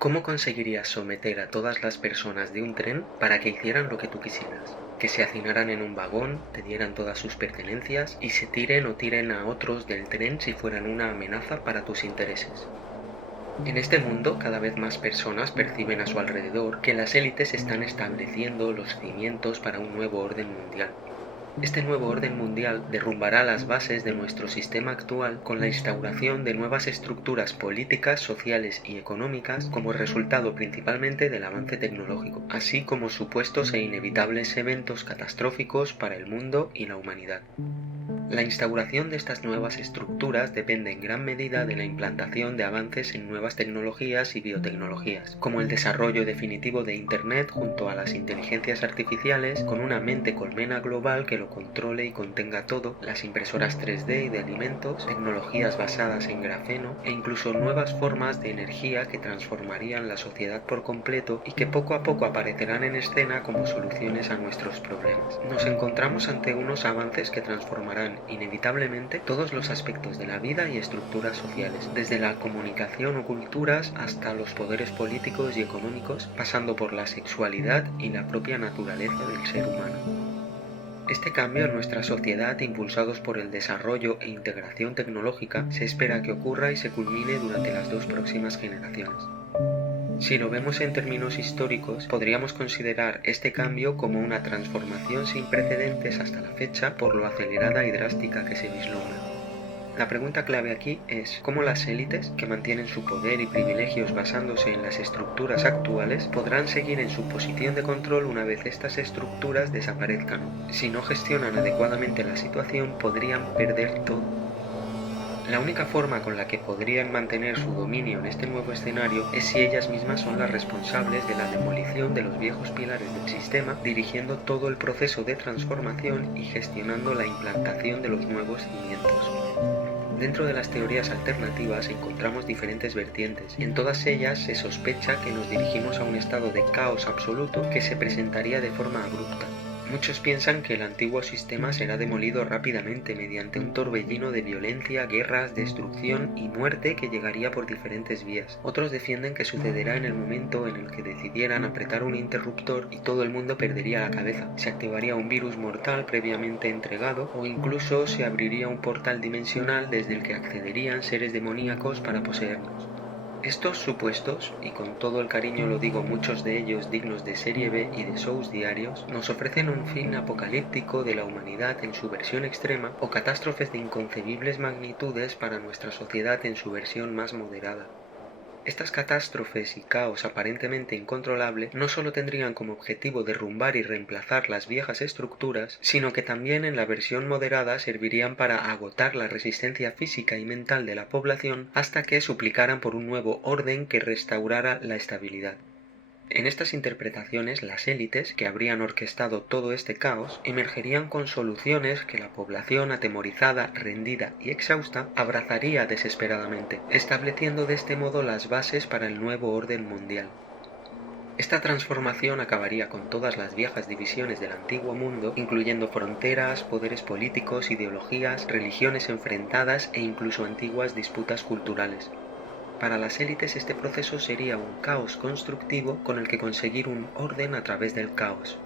¿Cómo conseguirías someter a todas las personas de un tren para que hicieran lo que tú quisieras? Que se hacinaran en un vagón, te dieran todas sus pertenencias y se tiren o tiren a otros del tren si fueran una amenaza para tus intereses. En este mundo, cada vez más personas perciben a su alrededor que las élites están estableciendo los cimientos para un nuevo orden mundial. Este nuevo orden mundial derrumbará las bases de nuestro sistema actual con la instauración de nuevas estructuras políticas, sociales y económicas como resultado principalmente del avance tecnológico, así como supuestos e inevitables eventos catastróficos para el mundo y la humanidad. La instauración de estas nuevas estructuras depende en gran medida de la implantación de avances en nuevas tecnologías y biotecnologías, como el desarrollo definitivo de Internet junto a las inteligencias artificiales con una mente colmena global que lo controle y contenga todo, las impresoras 3D y de alimentos, tecnologías basadas en grafeno e incluso nuevas formas de energía que transformarían la sociedad por completo y que poco a poco aparecerán en escena como soluciones a nuestros problemas. Nos encontramos ante unos avances que transformarán inevitablemente todos los aspectos de la vida y estructuras sociales, desde la comunicación o culturas hasta los poderes políticos y económicos, pasando por la sexualidad y la propia naturaleza del ser humano. Este cambio en nuestra sociedad, impulsados por el desarrollo e integración tecnológica, se espera que ocurra y se culmine durante las 2 próximas generaciones. Si lo vemos en términos históricos, podríamos considerar este cambio como una transformación sin precedentes hasta la fecha por lo acelerada y drástica que se vislumbra. La pregunta clave aquí es cómo las élites, que mantienen su poder y privilegios basándose en las estructuras actuales, podrán seguir en su posición de control una vez estas estructuras desaparezcan. Si no gestionan adecuadamente la situación, podrían perder todo. La única forma con la que podrían mantener su dominio en este nuevo escenario es si ellas mismas son las responsables de la demolición de los viejos pilares del sistema, dirigiendo todo el proceso de transformación y gestionando la implantación de los nuevos cimientos. Dentro de las teorías alternativas encontramos diferentes vertientes. En todas ellas se sospecha que nos dirigimos a un estado de caos absoluto que se presentaría de forma abrupta. Muchos piensan que el antiguo sistema será demolido rápidamente mediante un torbellino de violencia, guerras, destrucción y muerte que llegaría por diferentes vías. Otros defienden que sucederá en el momento en el que decidieran apretar un interruptor y todo el mundo perdería la cabeza. Se activaría un virus mortal previamente entregado o incluso se abriría un portal dimensional desde el que accederían seres demoníacos para poseernos. Estos supuestos, y con todo el cariño lo digo, muchos de ellos dignos de serie B y de shows diarios, nos ofrecen un fin apocalíptico de la humanidad en su versión extrema o catástrofes de inconcebibles magnitudes para nuestra sociedad en su versión más moderada. Estas catástrofes y caos aparentemente incontrolable no solo tendrían como objetivo derrumbar y reemplazar las viejas estructuras, sino que también en la versión moderada servirían para agotar la resistencia física y mental de la población hasta que suplicaran por un nuevo orden que restaurara la estabilidad. En estas interpretaciones, las élites, que habrían orquestado todo este caos, emergerían con soluciones que la población atemorizada, rendida y exhausta abrazaría desesperadamente, estableciendo de este modo las bases para el nuevo orden mundial. Esta transformación acabaría con todas las viejas divisiones del antiguo mundo, incluyendo fronteras, poderes políticos, ideologías, religiones enfrentadas e incluso antiguas disputas culturales. Para las élites este proceso sería un caos constructivo con el que conseguir un orden a través del caos.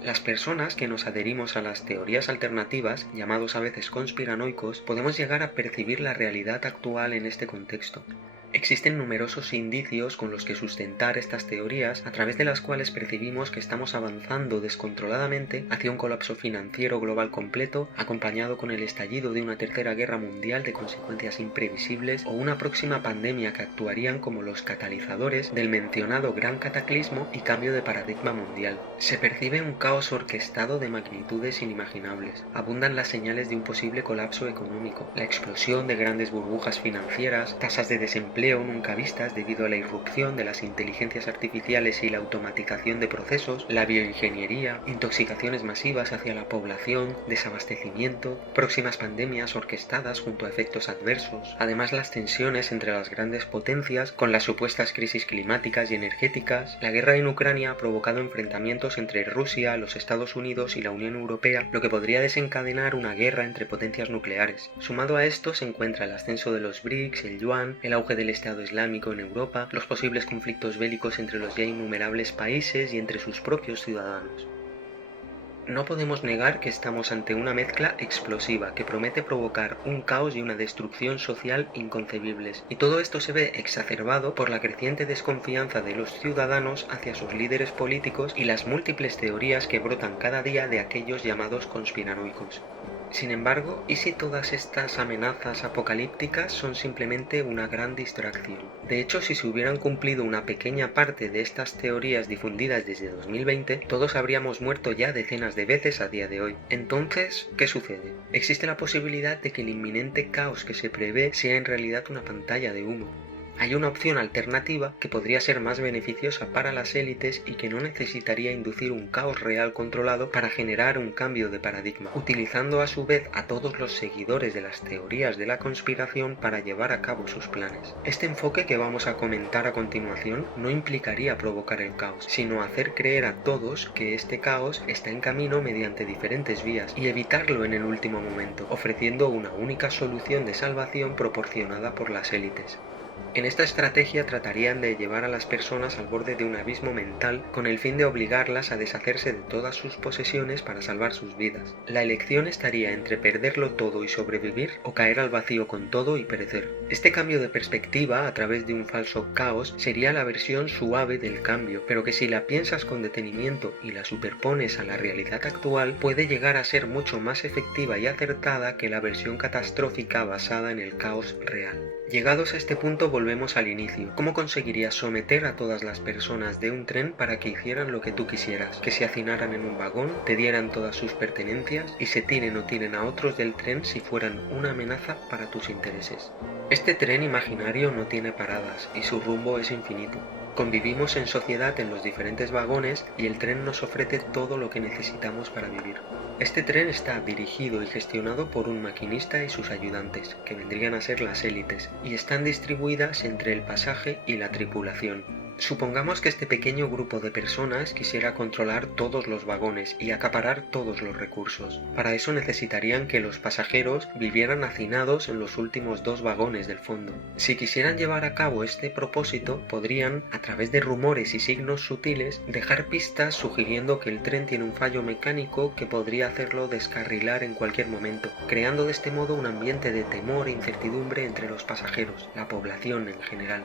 Las personas que nos adherimos a las teorías alternativas, llamados a veces conspiranoicos, podemos llegar a percibir la realidad actual en este contexto. Existen numerosos indicios con los que sustentar estas teorías, a través de las cuales percibimos que estamos avanzando descontroladamente hacia un colapso financiero global completo, acompañado con el estallido de una tercera guerra mundial de consecuencias imprevisibles o una próxima pandemia que actuarían como los catalizadores del mencionado gran cataclismo y cambio de paradigma mundial. Se percibe un caos orquestado de magnitudes inimaginables. Abundan las señales de un posible colapso económico, la explosión de grandes burbujas financieras, tasas de desempleo nunca vistas debido a la irrupción de las inteligencias artificiales y la automatización de procesos, la bioingeniería, intoxicaciones masivas hacia la población, desabastecimiento, próximas pandemias orquestadas junto a efectos adversos, además las tensiones entre las grandes potencias con las supuestas crisis climáticas y energéticas, la guerra en Ucrania ha provocado enfrentamientos entre Rusia, los Estados Unidos y la Unión Europea, lo que podría desencadenar una guerra entre potencias nucleares. Sumado a esto se encuentra el ascenso de los BRICS, el yuan, el auge del del Estado Islámico en Europa, los posibles conflictos bélicos entre los ya innumerables países y entre sus propios ciudadanos. No podemos negar que estamos ante una mezcla explosiva que promete provocar un caos y una destrucción social inconcebibles, y todo esto se ve exacerbado por la creciente desconfianza de los ciudadanos hacia sus líderes políticos y las múltiples teorías que brotan cada día de aquellos llamados conspiranoicos. Sin embargo, ¿y si todas estas amenazas apocalípticas son simplemente una gran distracción? De hecho, si se hubieran cumplido una pequeña parte de estas teorías difundidas desde 2020, todos habríamos muerto ya decenas de veces a día de hoy. Entonces, ¿qué sucede? Existe la posibilidad de que el inminente caos que se prevé sea en realidad una pantalla de humo. Hay una opción alternativa que podría ser más beneficiosa para las élites y que no necesitaría inducir un caos real controlado para generar un cambio de paradigma, utilizando a su vez a todos los seguidores de las teorías de la conspiración para llevar a cabo sus planes. Este enfoque que vamos a comentar a continuación no implicaría provocar el caos, sino hacer creer a todos que este caos está en camino mediante diferentes vías y evitarlo en el último momento, ofreciendo una única solución de salvación proporcionada por las élites. En esta estrategia tratarían de llevar a las personas al borde de un abismo mental con el fin de obligarlas a deshacerse de todas sus posesiones para salvar sus vidas. La elección estaría entre perderlo todo y sobrevivir o caer al vacío con todo y perecer. Este cambio de perspectiva a través de un falso caos sería la versión suave del cambio, pero que si la piensas con detenimiento y la superpones a la realidad actual, puede llegar a ser mucho más efectiva y acertada que la versión catastrófica basada en el caos real. Llegados a este punto volvemos al inicio. ¿Cómo conseguirías someter a todas las personas de un tren para que hicieran lo que tú quisieras? Que se hacinaran en un vagón, te dieran todas sus pertenencias y se tiren o tiren a otros del tren si fueran una amenaza para tus intereses. Este tren imaginario no tiene paradas y su rumbo es infinito. Convivimos en sociedad en los diferentes vagones y el tren nos ofrece todo lo que necesitamos para vivir. Este tren está dirigido y gestionado por un maquinista y sus ayudantes, que vendrían a ser las élites, y están distribuidas entre el pasaje y la tripulación. Supongamos que este pequeño grupo de personas quisiera controlar todos los vagones y acaparar todos los recursos. Para eso necesitarían que los pasajeros vivieran hacinados en los últimos 2 vagones del fondo. Si quisieran llevar a cabo este propósito, podrían, a través de rumores y signos sutiles, dejar pistas sugiriendo que el tren tiene un fallo mecánico que podría hacerlo descarrilar en cualquier momento, creando de este modo un ambiente de temor e incertidumbre entre los pasajeros, la población en general.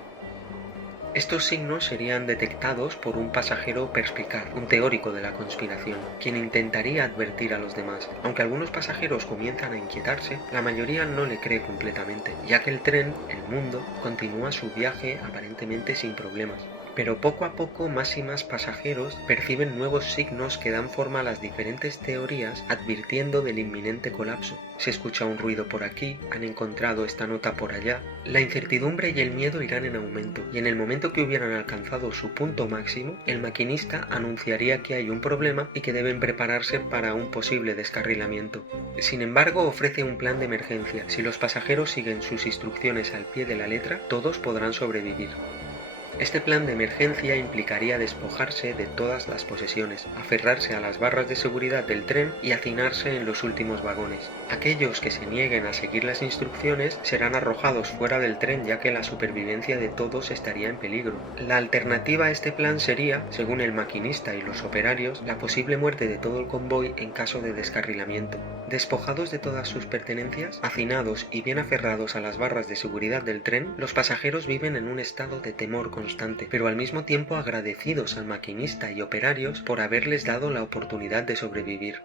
Estos signos serían detectados por un pasajero perspicaz, un teórico de la conspiración, quien intentaría advertir a los demás. Aunque algunos pasajeros comienzan a inquietarse, la mayoría no le cree completamente, ya que el tren, el mundo, continúa su viaje aparentemente sin problemas. Pero poco a poco más y más pasajeros perciben nuevos signos que dan forma a las diferentes teorías advirtiendo del inminente colapso. Se escucha un ruido por aquí, han encontrado esta nota por allá. La incertidumbre y el miedo irán en aumento, y en el momento que hubieran alcanzado su punto máximo, el maquinista anunciaría que hay un problema y que deben prepararse para un posible descarrilamiento. Sin embargo, ofrece un plan de emergencia. Si los pasajeros siguen sus instrucciones al pie de la letra, todos podrán sobrevivir. Este plan de emergencia implicaría despojarse de todas las posesiones, aferrarse a las barras de seguridad del tren y hacinarse en los últimos vagones. Aquellos que se nieguen a seguir las instrucciones serán arrojados fuera del tren, ya que la supervivencia de todos estaría en peligro. La alternativa a este plan sería, según el maquinista y los operarios, la posible muerte de todo el convoy en caso de descarrilamiento. Despojados de todas sus pertenencias, hacinados y bien aferrados a las barras de seguridad del tren, los pasajeros viven en un estado de temor constante, pero al mismo tiempo agradecidos al maquinista y operarios por haberles dado la oportunidad de sobrevivir.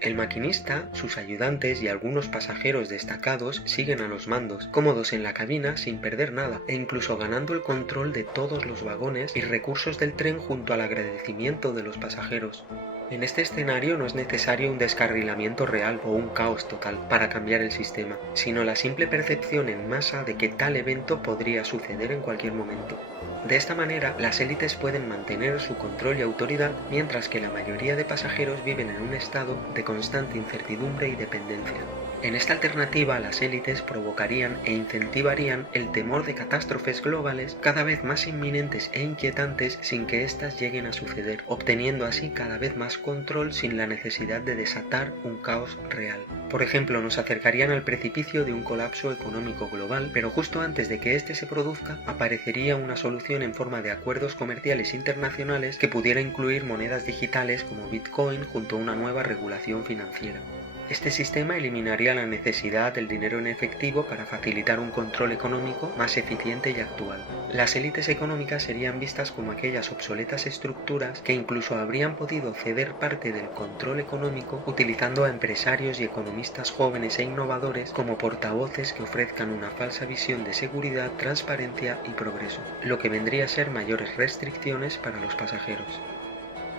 El maquinista, sus ayudantes y algunos pasajeros destacados siguen a los mandos, cómodos en la cabina sin perder nada e incluso ganando el control de todos los vagones y recursos del tren junto al agradecimiento de los pasajeros. En este escenario no es necesario un descarrilamiento real o un caos total para cambiar el sistema, sino la simple percepción en masa de que tal evento podría suceder en cualquier momento. De esta manera, las élites pueden mantener su control y autoridad, mientras que la mayoría de pasajeros viven en un estado de constante incertidumbre y dependencia. En esta alternativa, las élites provocarían e incentivarían el temor de catástrofes globales cada vez más inminentes e inquietantes sin que éstas lleguen a suceder, obteniendo así cada vez más control sin la necesidad de desatar un caos real. Por ejemplo, nos acercarían al precipicio de un colapso económico global, pero justo antes de que éste se produzca, aparecería una solución en forma de acuerdos comerciales internacionales que pudiera incluir monedas digitales como Bitcoin junto a una nueva regulación financiera. Este sistema eliminaría la necesidad del dinero en efectivo para facilitar un control económico más eficiente y actual. Las élites económicas serían vistas como aquellas obsoletas estructuras que incluso habrían podido ceder parte del control económico utilizando a empresarios y economistas jóvenes e innovadores como portavoces que ofrezcan una falsa visión de seguridad, transparencia y progreso, lo que vendría a ser mayores restricciones para los pasajeros.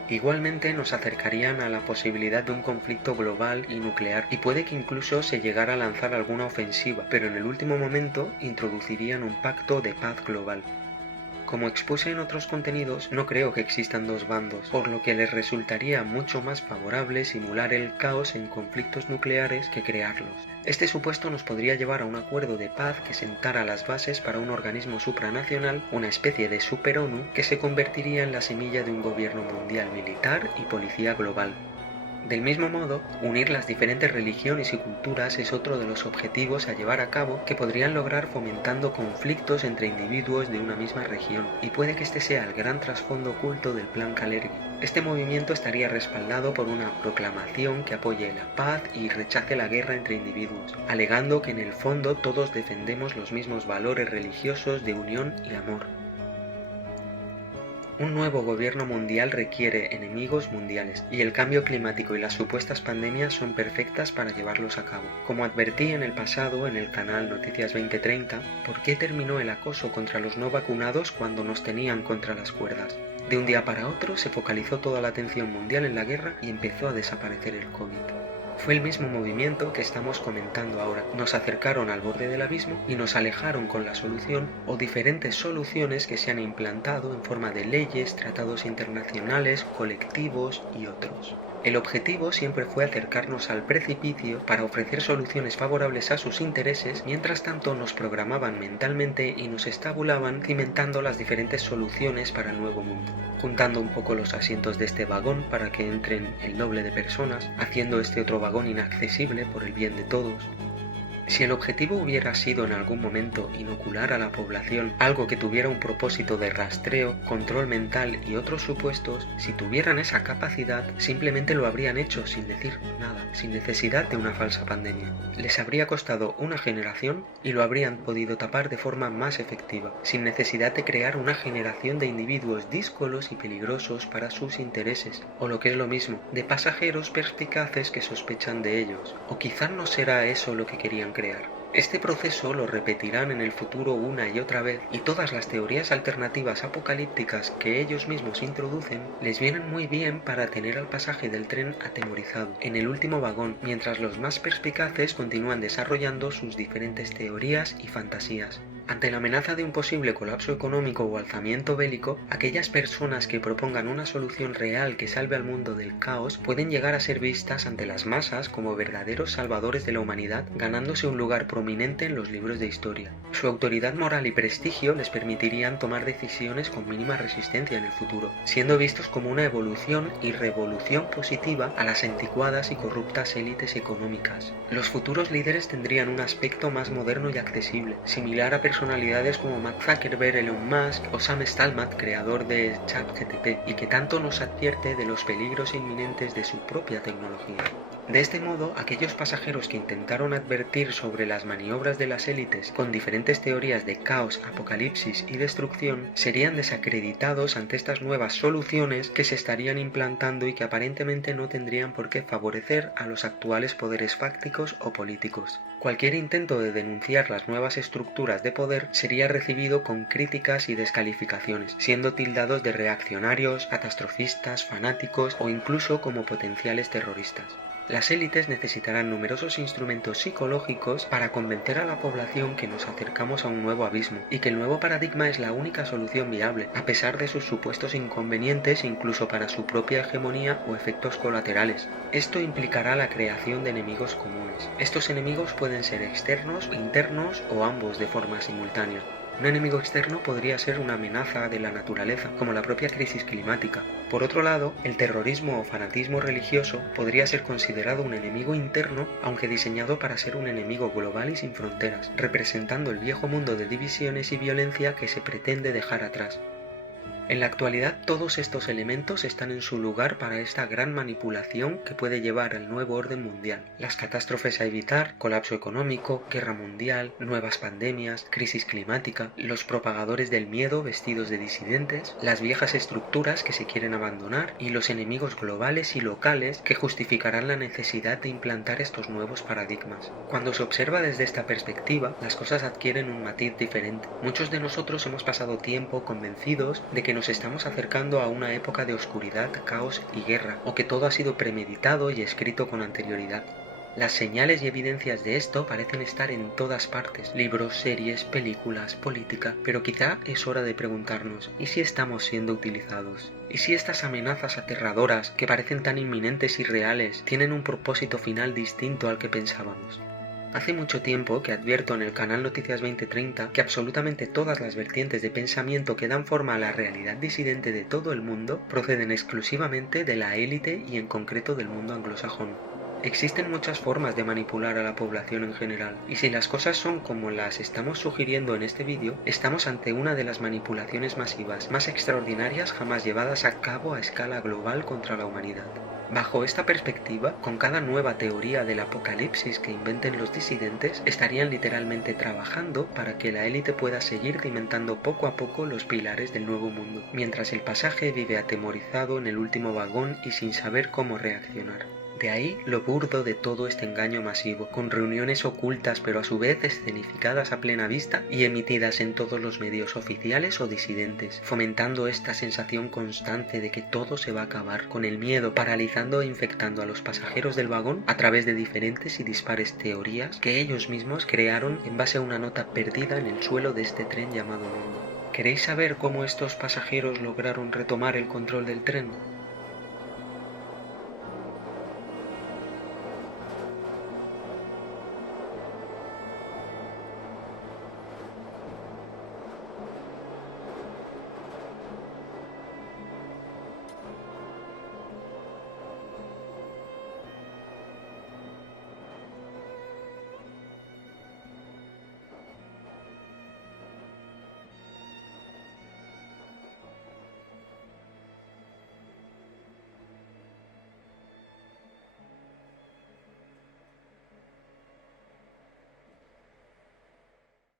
Igualmente nos acercarían a la posibilidad de un conflicto global y nuclear, y puede que incluso se llegara a lanzar alguna ofensiva, pero en el último momento introducirían un pacto de paz global. Como expuse en otros contenidos, no creo que existan dos bandos, por lo que les resultaría mucho más favorable simular el caos en conflictos nucleares que crearlos. Este supuesto nos podría llevar a un acuerdo de paz que sentara las bases para un organismo supranacional, una especie de super-ONU, que se convertiría en la semilla de un gobierno mundial militar y policía global. Del mismo modo, unir las diferentes religiones y culturas es otro de los objetivos a llevar a cabo que podrían lograr fomentando conflictos entre individuos de una misma región, y puede que este sea el gran trasfondo oculto del Plan Kalergi. Este movimiento estaría respaldado por una proclamación que apoye la paz y rechace la guerra entre individuos, alegando que en el fondo todos defendemos los mismos valores religiosos de unión y amor. Un nuevo gobierno mundial requiere enemigos mundiales, y el cambio climático y las supuestas pandemias son perfectas para llevarlos a cabo. Como advertí en el pasado en el canal Noticias 2030, ¿por qué terminó el acoso contra los no vacunados cuando nos tenían contra las cuerdas? De un día para otro se focalizó toda la atención mundial en la guerra y empezó a desaparecer el COVID. Fue el mismo movimiento que estamos comentando ahora. Nos acercaron al borde del abismo y nos alejaron con la solución o diferentes soluciones que se han implantado en forma de leyes, tratados internacionales, colectivos y otros. El objetivo siempre fue acercarnos al precipicio para ofrecer soluciones favorables a sus intereses, mientras tanto nos programaban mentalmente y nos estabulaban cimentando las diferentes soluciones para el nuevo mundo, juntando un poco los asientos de este vagón para que entren el doble de personas, haciendo este otro vagón inaccesible por el bien de todos. Si el objetivo hubiera sido en algún momento inocular a la población algo que tuviera un propósito de rastreo, control mental y otros supuestos, si tuvieran esa capacidad, simplemente lo habrían hecho sin decir nada, sin necesidad de una falsa pandemia. Les habría costado una generación y lo habrían podido tapar de forma más efectiva, sin necesidad de crear una generación de individuos díscolos y peligrosos para sus intereses, o lo que es lo mismo, de pasajeros perspicaces que sospechan de ellos. O quizá no será eso lo que querían crear. Este proceso lo repetirán en el futuro una y otra vez, y todas las teorías alternativas apocalípticas que ellos mismos introducen les vienen muy bien para tener al pasaje del tren atemorizado en el último vagón, mientras los más perspicaces continúan desarrollando sus diferentes teorías y fantasías. Ante la amenaza de un posible colapso económico o alzamiento bélico, aquellas personas que propongan una solución real que salve al mundo del caos pueden llegar a ser vistas ante las masas como verdaderos salvadores de la humanidad, ganándose un lugar prominente en los libros de historia. Su autoridad moral y prestigio les permitirían tomar decisiones con mínima resistencia en el futuro, siendo vistos como una evolución y revolución positiva a las anticuadas y corruptas élites económicas. Los futuros líderes tendrían un aspecto más moderno y accesible, similar a personalidades como Mark Zuckerberg, Elon Musk o Sam Stallman, creador de ChatGPT, y que tanto nos advierte de los peligros inminentes de su propia tecnología. De este modo, aquellos pasajeros que intentaron advertir sobre las maniobras de las élites con diferentes teorías de caos, apocalipsis y destrucción serían desacreditados ante estas nuevas soluciones que se estarían implantando y que aparentemente no tendrían por qué favorecer a los actuales poderes fácticos o políticos. Cualquier intento de denunciar las nuevas estructuras de poder sería recibido con críticas y descalificaciones, siendo tildados de reaccionarios, catastrofistas, fanáticos o incluso como potenciales terroristas. Las élites necesitarán numerosos instrumentos psicológicos para convencer a la población que nos acercamos a un nuevo abismo y que el nuevo paradigma es la única solución viable, a pesar de sus supuestos inconvenientes incluso para su propia hegemonía o efectos colaterales. Esto implicará la creación de enemigos comunes. Estos enemigos pueden ser externos, internos o ambos de forma simultánea. Un enemigo externo podría ser una amenaza de la naturaleza, como la propia crisis climática. Por otro lado, el terrorismo o fanatismo religioso podría ser considerado un enemigo interno, aunque diseñado para ser un enemigo global y sin fronteras, representando el viejo mundo de divisiones y violencia que se pretende dejar atrás. En la actualidad todos estos elementos están en su lugar para esta gran manipulación que puede llevar al nuevo orden mundial. Las catástrofes a evitar, colapso económico, guerra mundial, nuevas pandemias, crisis climática, los propagadores del miedo vestidos de disidentes, las viejas estructuras que se quieren abandonar y los enemigos globales y locales que justificarán la necesidad de implantar estos nuevos paradigmas. Cuando se observa desde esta perspectiva, las cosas adquieren un matiz diferente. Muchos de nosotros hemos pasado tiempo convencidos de que nos estamos acercando a una época de oscuridad, caos y guerra, o que todo ha sido premeditado y escrito con anterioridad. Las señales y evidencias de esto parecen estar en todas partes, libros, series, películas, política, pero quizá es hora de preguntarnos, ¿y si estamos siendo utilizados? ¿Y si estas amenazas aterradoras, que parecen tan inminentes y reales, tienen un propósito final distinto al que pensábamos? Hace mucho tiempo que advierto en el canal Noticias 2030 que absolutamente todas las vertientes de pensamiento que dan forma a la realidad disidente de todo el mundo proceden exclusivamente de la élite y en concreto del mundo anglosajón. Existen muchas formas de manipular a la población en general, y si las cosas son como las estamos sugiriendo en este vídeo, estamos ante una de las manipulaciones masivas más extraordinarias jamás llevadas a cabo a escala global contra la humanidad. Bajo esta perspectiva, con cada nueva teoría del apocalipsis que inventen los disidentes, estarían literalmente trabajando para que la élite pueda seguir cimentando poco a poco los pilares del nuevo mundo, mientras el pasaje vive atemorizado en el último vagón y sin saber cómo reaccionar. De ahí lo burdo de todo este engaño masivo, con reuniones ocultas pero a su vez escenificadas a plena vista y emitidas en todos los medios oficiales o disidentes, fomentando esta sensación constante de que todo se va a acabar, con el miedo paralizando e infectando a los pasajeros del vagón a través de diferentes y dispares teorías que ellos mismos crearon en base a una nota perdida en el suelo de este tren llamado mundo. ¿Queréis saber cómo estos pasajeros lograron retomar el control del tren?